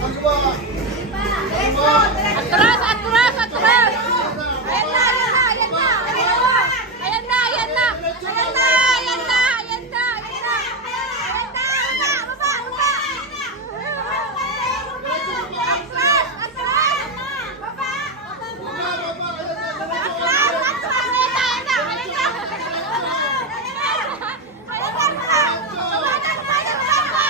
Kaliwa. Atras, atras, atras! Ayan na, ayan na, ayan na! Ayan na, ayan na! Ayan na, ayan na, ayan na! Ayan na! Ayan na! Baba, baba! Atras, atras! Baba! Atras, atras! Ayan na, ayan na, ayan na! Ayan na, baba na, baba na, baba!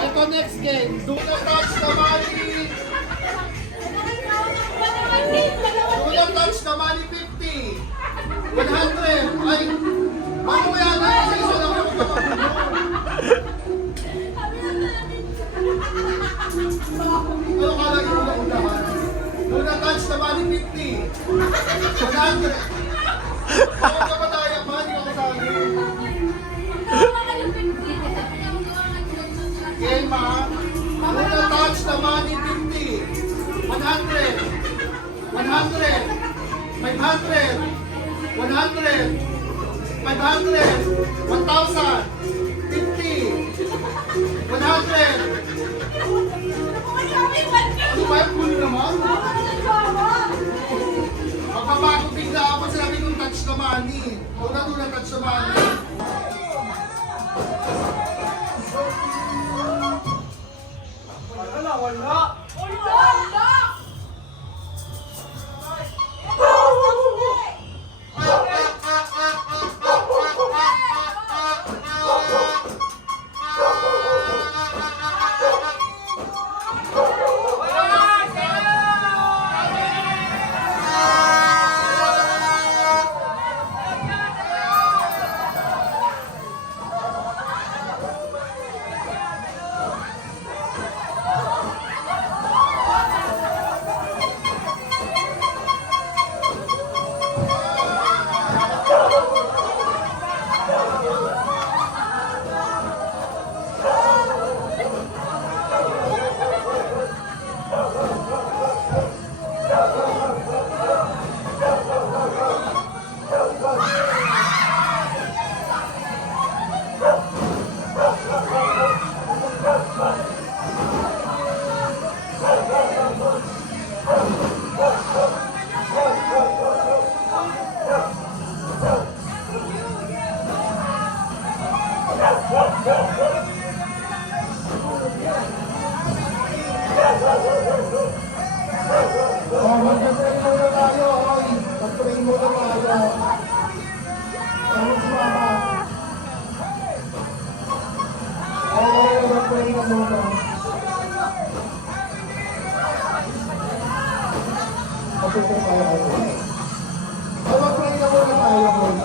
Ito next game. Do not touch the money. Do not touch the money 50. 100. Ay, paano mo yan? Ay, isa lang ako ano ka lagi mo na undahan? Do not touch the money 50. 100. Ako ka ba tayo? Money ako tayo. Game ha? Do not touch the money 50. 100. 100. 500. 100. 500. 1,000. 50. 100. Ano ba yung kulo naman? Magbabago bigla ako sinabi kong touch the money. Do not touch the money. Mag-pray muna tayo, oy. Mag-pray muna tayo. Ano si Mama? Oo, mag-pray na muna. Mag-pray tayo ako. Mag-pray na muna tayo, oy.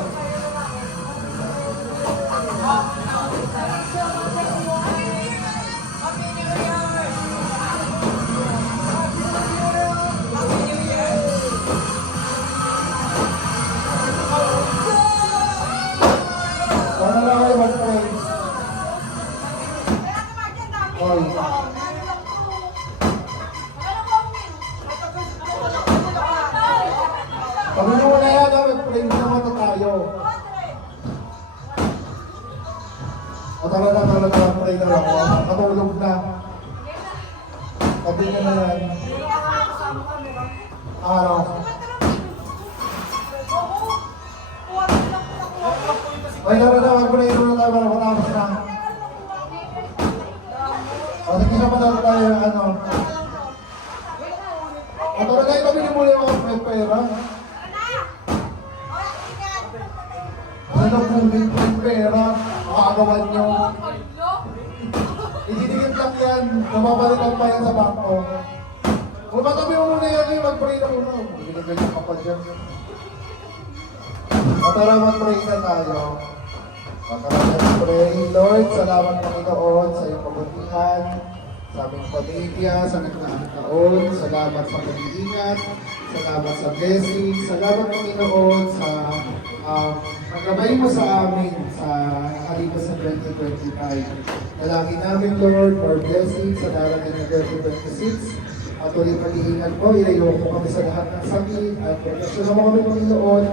Pag mo na yan, mag-pray naman na tayo. O tara na, pray na lang. Katulog na. Pag na yan. Araw. Ay, tara na, mag-pray na tayo para matapos na. O, sige na pa tayo, ano. O tara na, pabili muna yung mga pera. Ano kung pera, makagawan nyo. Ididikit lang yan, namabalikan pa yan sa bangko. Kung matabi mo muna yan, mag-pray na muna. Ginagaling ka pa dyan. Tara, mag-pray na tayo. Tara, mag-pray. Lord, salamat Panginoon sa iyong kabutihan. sa aming pamilya, sa nagdaang taon. Salamat sa pag-iingat, salamat sa blessing, salamat Panginoon sa pagkabay mo sa amin sa nakalipas sa 2025. Dalangin namin Lord for blessing sa darating na 2026. At ulit pag-iingat po, ilayo po kami sa lahat ng sakit at proteksyon mo kami Panginoon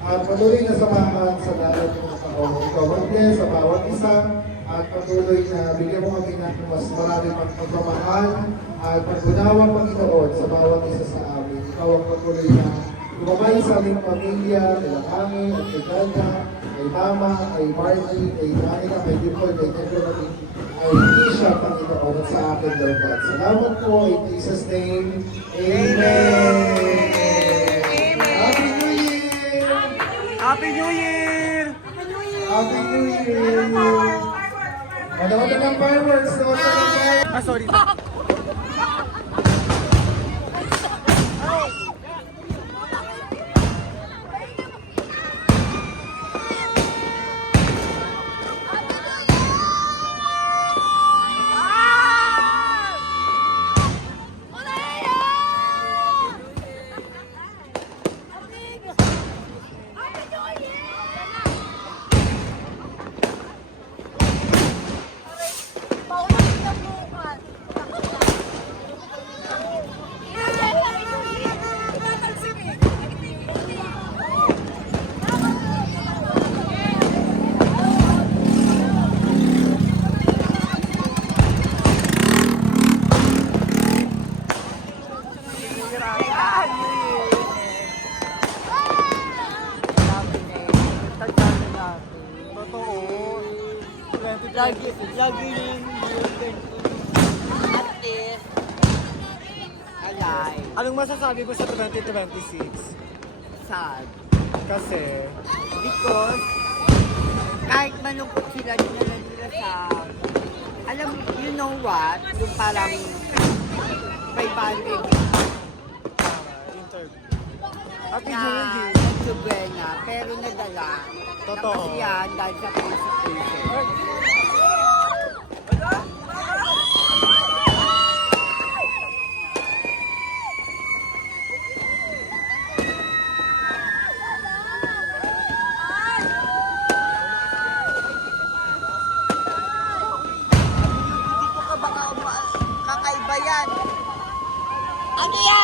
at patuloy na samahan sa darating na taon. Ikaw mag-bless sa bawat isa at patuloy na bigyan mo kami ng mas marami pang pagmamahal at pag-unawa Panginoon sa bawat isa sa amin. Ikaw ang patuloy na lumabay sa aming pamilya, kay Kami, at kay Ganda, kay Mama, kay Marty, kay Danica, kay Dipol, kay Timothy, ay Kisha, Panginoon, at sa akin, Lord God. Salamat po in Jesus' name. Amen! Happy New Year! Happy New Year! Happy New Year! Manood na ng fireworks! Manood na ng fireworks! Ah, sorry. Totoo. Lagi rin at least alive, Anong masasabi mo sa 2026? sad. Kasi, Because kahit malungkot sila, dinala nila sa, alam, you know what? Yung parang 500 interview. Happy na New Year! nagsubuena, pero nadala. Totoo. Kasi yan dahil sa persecution. Hindi ko ka baka kakaiba yan. Ano yan?